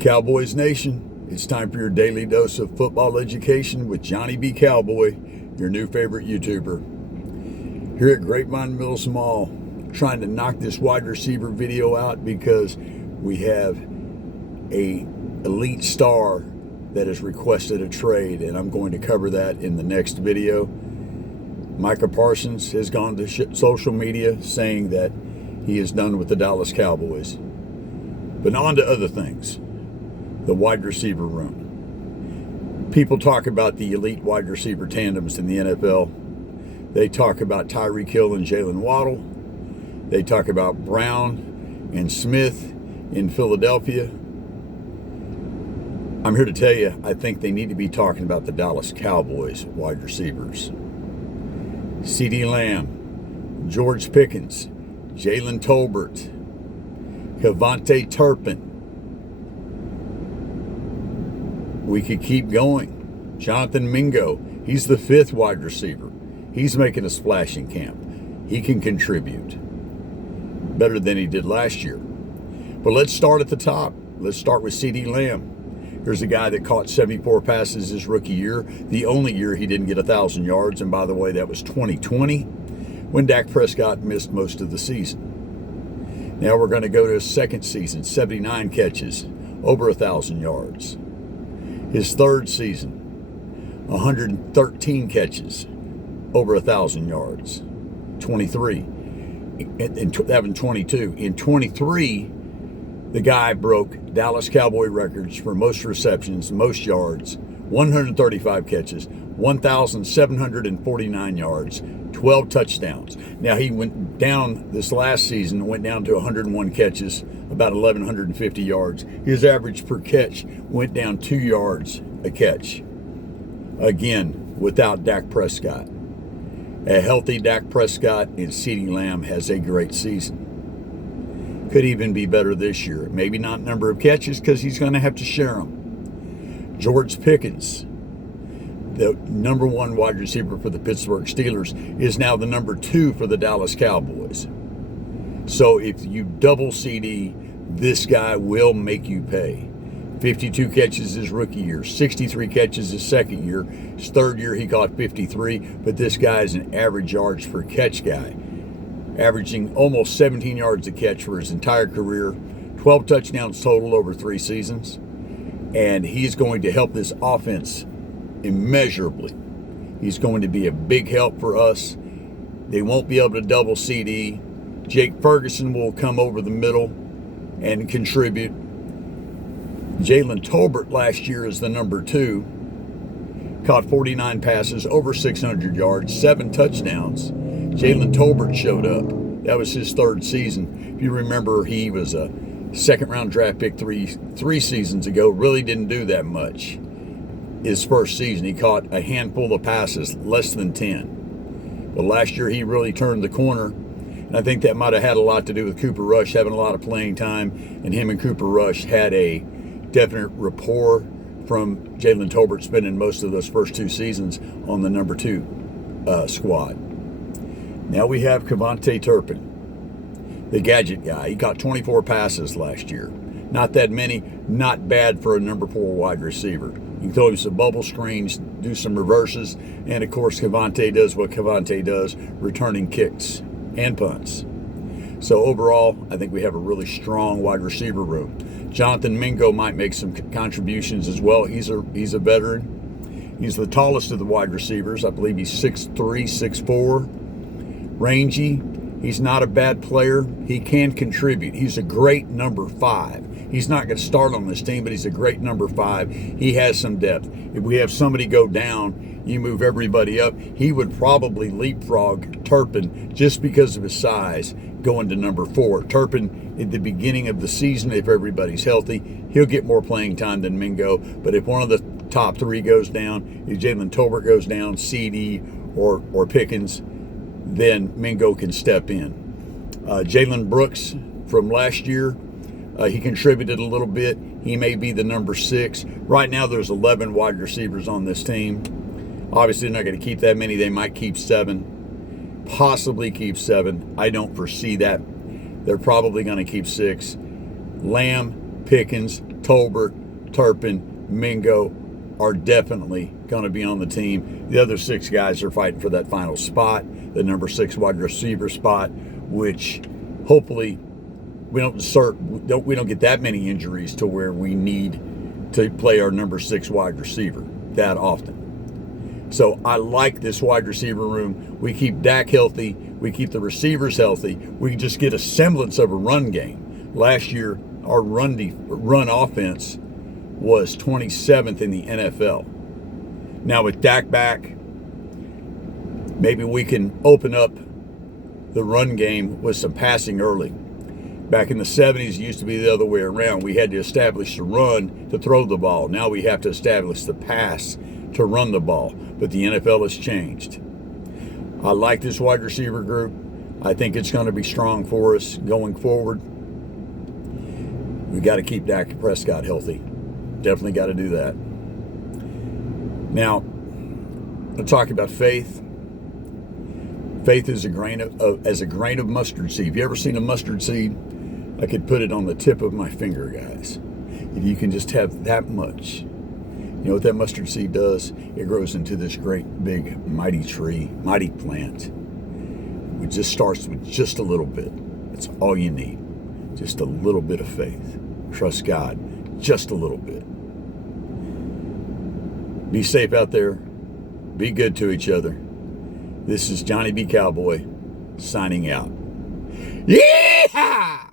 Cowboys Nation, it's time for your daily dose of football education with Johnny B. Cowboy, your new favorite YouTuber. Here at Grapevine Mills Mall, trying to knock this wide receiver video out because we have a elite star that has requested a trade, and I'm going to cover that in the next video. Micah Parsons has gone to social media saying that he is done with the Dallas Cowboys. But on to other things. The wide receiver room. People talk about the elite wide receiver tandems in the NFL. They talk about Tyreek Hill and Jalen Waddle. They talk about Brown and Smith in Philadelphia. I'm here to tell you, I think they need to be talking about the Dallas Cowboys wide receivers. CeeDee Lamb, George Pickens, Jaylen Tolbert, Cavonte Turpin. We could keep going. Jonathan Mingo, he's the fifth wide receiver. He's making a splash in camp. He can contribute better than he did last year. But let's start at the top. Let's start with CeeDee Lamb. Here's a guy that caught 74 passes his rookie year, the only year he didn't get 1,000 yards. And by the way, that was 2020, when Dak Prescott missed most of the season. Now we're going to go to his second season, 79 catches, over 1,000 yards. His third season, 113 catches, over 1,000 yards, 23. That was 22. In 23, the guy broke Dallas Cowboy records for most receptions, most yards, 135 catches, 1,749 yards, 12 touchdowns. Now, he went down this last season, went down to 101 catches, about 1,150 yards. His average per catch went down 2 yards a catch. Again, without Dak Prescott. A healthy Dak Prescott and CeeDee Lamb has a great season. Could even be better this year. Maybe not number of catches because he's going to have to share them. George Pickens, the number one wide receiver for the Pittsburgh Steelers, is now the number 2 for the Dallas Cowboys. So if you double CeeDee, this guy will make you pay. 52 catches his rookie year, 63 catches his second year. His third year he caught 53, but this guy is an average yards per catch guy, averaging almost 17 yards a catch for his entire career, 12 touchdowns total over 3 seasons, and he's going to help this offense immeasurably. He's going to be a big help for us. They won't be able to double CeeDee. Jake Ferguson will come over the middle and contribute. Jaylen Tolbert last year is the number 2. Caught 49 passes, over 600 yards, 7 touchdowns. Jaylen Tolbert showed up. That was his third season. If you remember, he was a second-round draft pick three seasons ago. Really didn't do that much. His first season, he caught a handful of passes, less than 10. But last year, he really turned the corner. And I think that might have had a lot to do with Cooper Rush having a lot of playing time. And him and Cooper Rush had a definite rapport from Jaylen Tolbert spending most of those first 2 seasons on the number 2 squad. Now we have Cavonte Turpin, the gadget guy. He caught 24 passes last year. Not that many, not bad for a number 4 wide receiver. You can throw him some bubble screens, do some reverses, and of course Cavonte does what Cavonte does, returning kicks and punts. So overall, I think we have a really strong wide receiver room. Jonathan Mingo might make some contributions as well. He's a veteran. He's the tallest of the wide receivers. I believe he's 6'3", 6'4", rangy. He's not a bad player. He can contribute. He's a great number 5. He's not going to start on this team, but he's a great number 5. He has some depth. If we have somebody go down, you move everybody up. He would probably leapfrog Turpin just because of his size, going to number 4. Turpin, at the beginning of the season, if everybody's healthy, he'll get more playing time than Mingo. But if one of the top 3 goes down, if Jaylen Tolbert goes down, CeeDee or Pickens, then Mingo can step in. Jalen Brooks from last year, he contributed a little bit. He may be the number 6. Right now there's 11 wide receivers on this team. Obviously they're not going to keep that many. They might keep 7, possibly keep 7. I don't foresee that. They're probably going to keep 6. Lamb, Pickens, Tolbert, Turpin, Mingo are definitely going to be on the team. The other 6 guys are fighting for that final spot, the number 6 wide receiver spot, which hopefully we don't get that many injuries to where we need to play our number 6 wide receiver that often. So I like this wide receiver room. We keep Dak healthy. We keep the receivers healthy. We can just get a semblance of a run game. Last year, our run offense was 27th in the NFL. Now with Dak back, maybe we can open up the run game with some passing early. Back in the 70s, it used to be the other way around. We had to establish the run to throw the ball. Now we have to establish the pass to run the ball. But the NFL has changed. I like this wide receiver group. I think it's going to be strong for us going forward. We got to keep Dak Prescott healthy. Definitely got to do that. Now, let's talk about faith. Faith is as a grain of mustard seed. Have you ever seen a mustard seed? I could put it on the tip of my finger, guys. If you can just have that much. You know what that mustard seed does? It grows into this great, big, mighty tree, mighty plant. It just starts with just a little bit. That's all you need. Just a little bit of faith. Trust God. Just a little bit. Be safe out there. Be good to each other. This is Johnny B. Cowboy signing out. Yeehaw!